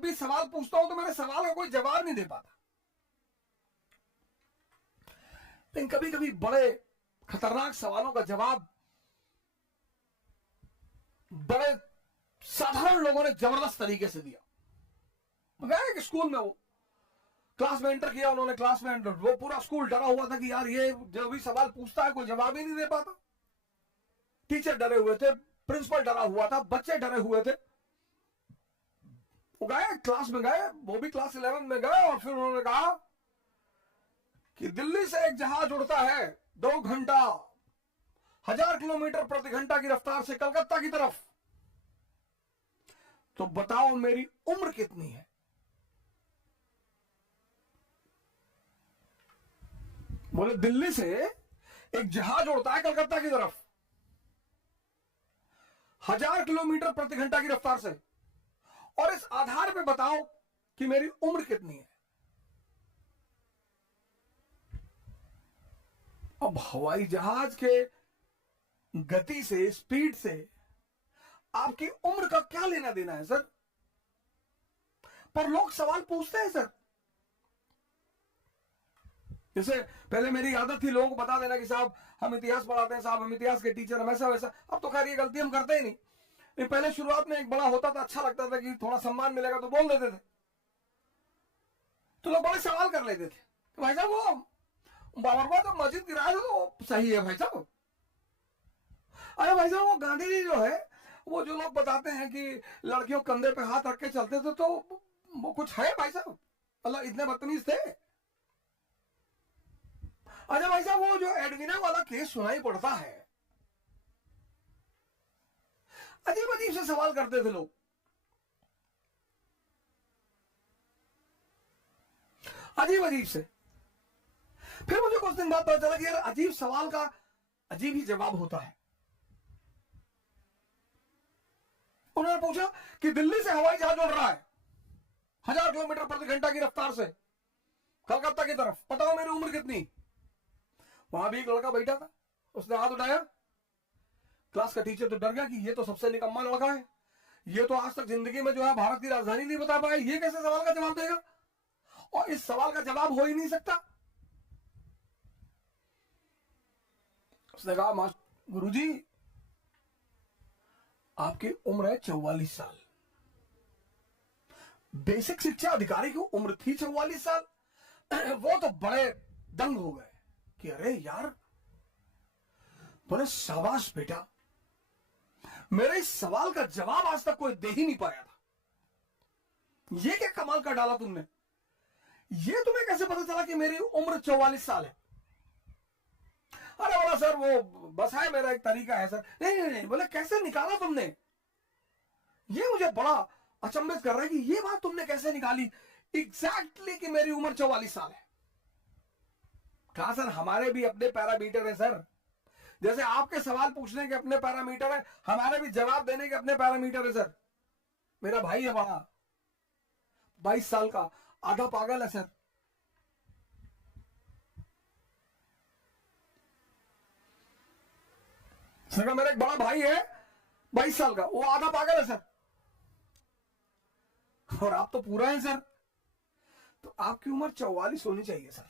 जब भी सवाल पूछता हूं तो मेरे सवाल का कोई जवाब नहीं दे पाता। लेकिन कभी कभी बड़े खतरनाक सवालों का जवाब बड़े साधारण लोगों ने जबरदस्त तरीके से दिया। गया कि स्कूल में वो क्लास में एंटर किया उन्होंने, क्लास में एंटर, वो पूरा स्कूल डरा हुआ था कि यार ये जो भी सवाल पूछता है कोई जवाब ही नहीं दे पाता। टीचर डरे हुए थे, प्रिंसिपल डरा हुआ था, बच्चे डरे हुए थे। वो गए क्लास में, गए वो भी क्लास 11 में गए, और फिर उन्होंने कहा कि दिल्ली से एक जहाज उड़ता है 2 घंटा 1000 किलोमीटर प्रति घंटा की रफ्तार से कलकत्ता की तरफ, तो बताओ मेरी उम्र कितनी है। बोले दिल्ली से एक जहाज उड़ता है कलकत्ता की तरफ 1000 किलोमीटर प्रति घंटा की रफ्तार से, और इस आधार पे बताओ कि मेरी उम्र कितनी है। अब हवाई जहाज के गति से, स्पीड से आपकी उम्र का क्या लेना देना है सर? पर लोग सवाल पूछते हैं सर। जैसे पहले मेरी आदत थी लोगों को बता देना कि साहब हम इतिहास पढ़ाते हैं, साहब हम इतिहास के टीचर हैं, ऐसा वैसा। अब तो खैर ये गलती हम करते ही नहीं। पहले शुरुआत में एक बड़ा होता था, अच्छा लगता था कि थोड़ा सम्मान मिलेगा तो बोल देते थे, तो लोग बड़े सवाल कर लेते थे तो भाई साहब वो बाबरबाद तो मस्जिद गिराया तो सही है भाई साहब। अरे भाई साहब वो गांधी जी जो है, वो जो लोग बताते हैं कि लड़कियों कंधे पे हाथ रख के चलते थे, तो वो कुछ है भाई साहब? मतलब इतने बदतमीज थे? अच्छा भाई साहब वो जो एडविना वाला केस सुनाई पड़ता है, अजीब अजीब से सवाल करते थे लोग, अजीब अजीब से। फिर मुझे कुछ दिन बाद पता चला कि यार अजीब सवाल का अजीब ही जवाब होता है। उन्होंने पूछा कि दिल्ली से हवाई जहाज उड़ रहा है 1000 किलोमीटर प्रति घंटा की रफ्तार से कलकत्ता की तरफ, बताओ मेरी उम्र कितनी। वहां भी एक लड़का बैठा था, उसने हाथ उठाया। क्लास का टीचर तो डर गया कि ये तो सबसे निकम्मा लड़का है, ये तो आज तक जिंदगी में जो है भारत की राजधानी नहीं बता पाया, ये कैसे सवाल का जवाब देगा, और इस सवाल का जवाब हो ही नहीं सकता। उसने कहा गुरुजी आपकी उम्र है 44 साल। बेसिक शिक्षा अधिकारी की उम्र थी 44 साल। वो तो बड़े दंग हो गए कि अरे यार, बोले शाबाश बेटा, मेरे इस सवाल का जवाब आज तक कोई दे ही नहीं पाया था, ये क्या कमाल का डाला तुमने, ये तुम्हें कैसे पता चला कि मेरी उम्र 44 साल है। अरे बोला सर वो बस है, मेरा एक तरीका है सर। नहीं नहीं नहीं, बोले कैसे निकाला तुमने, ये मुझे बड़ा अचंभित कर रहा है कि ये बात तुमने कैसे निकाली एग्जैक्टली कि मेरी उम्र 44 साल है। कहा सर हमारे भी अपने पैरामीटर है सर, जैसे आपके सवाल पूछने के अपने पैरामीटर है, हमारे भी जवाब देने के अपने पैरामीटर है सर। मेरा भाई है बड़ा, 22 साल का, आधा पागल है सर। सर मेरा एक बड़ा भाई है 22 साल का, वो आधा पागल है सर, और आप तो पूरा है सर, तो आपकी उम्र 44 होनी चाहिए सर।